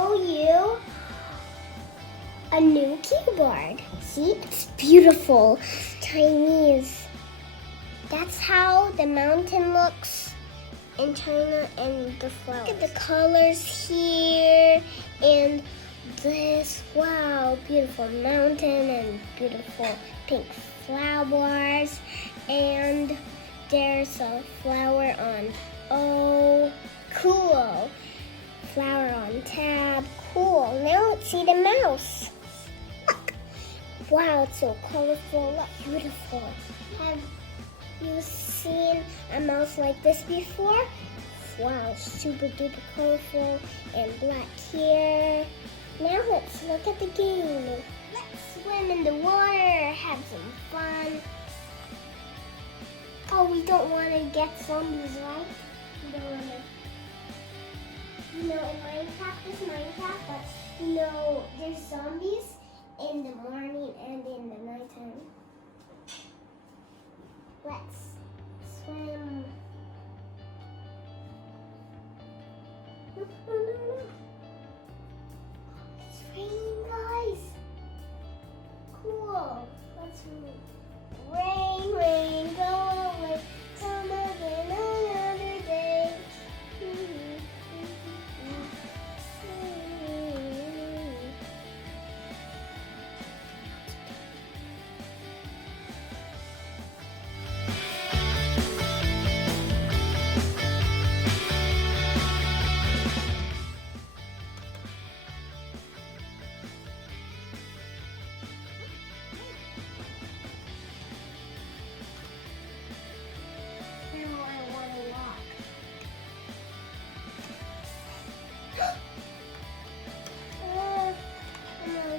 show you a new keyboard. See, it's beautiful. It's Chinese. That's how the mountain looks in China and the flowers. Look at the colors here and this. Wow, beautiful mountain and beautiful pink flowers. And there's a flower on O. Cool. Flower on tab. Cool. Now let's see the mouse. Look. Wow, it's so colorful. Look, beautiful. Have you seen a mouse like this before? Wow, super duper colorful and black here. Now let's look at the game. Let's swim in the water, have some fun. Oh, we don't want to get zombies, right? We don't want to. You know, in Minecraft, but you know, there's zombies in the morning and in the nighttime. Let's swim. No. It's raining, guys. Cool. Let's move. Rain, go away. Come again another day.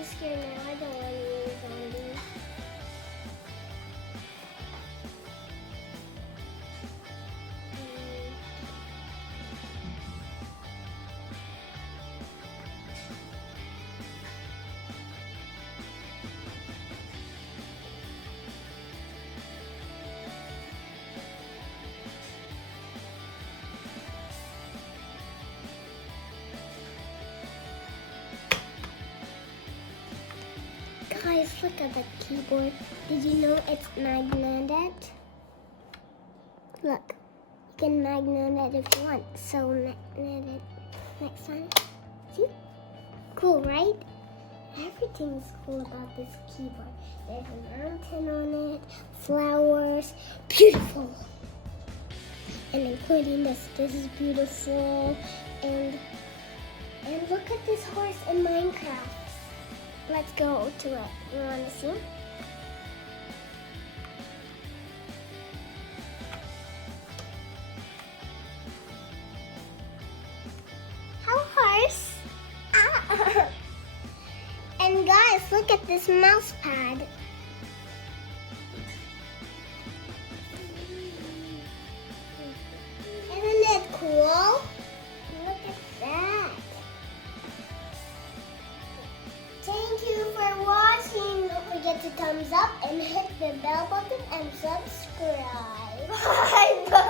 Scared now. I don't want to use zombies. Guys, look at the keyboard. Did you know it's magneted? Look, you can magnet it if you want. So magneted next time. See? Cool, right? Everything's cool about this keyboard. There's a mountain on it, flowers, beautiful. And including this is beautiful. And look at this horse in Minecraft. Let's go to it. You want to see? How horse? Ah. And guys, look at this mouse pad. Isn't it cool? Look at that. Thank you for watching. Don't forget to thumbs up and hit the bell button and subscribe. Bye.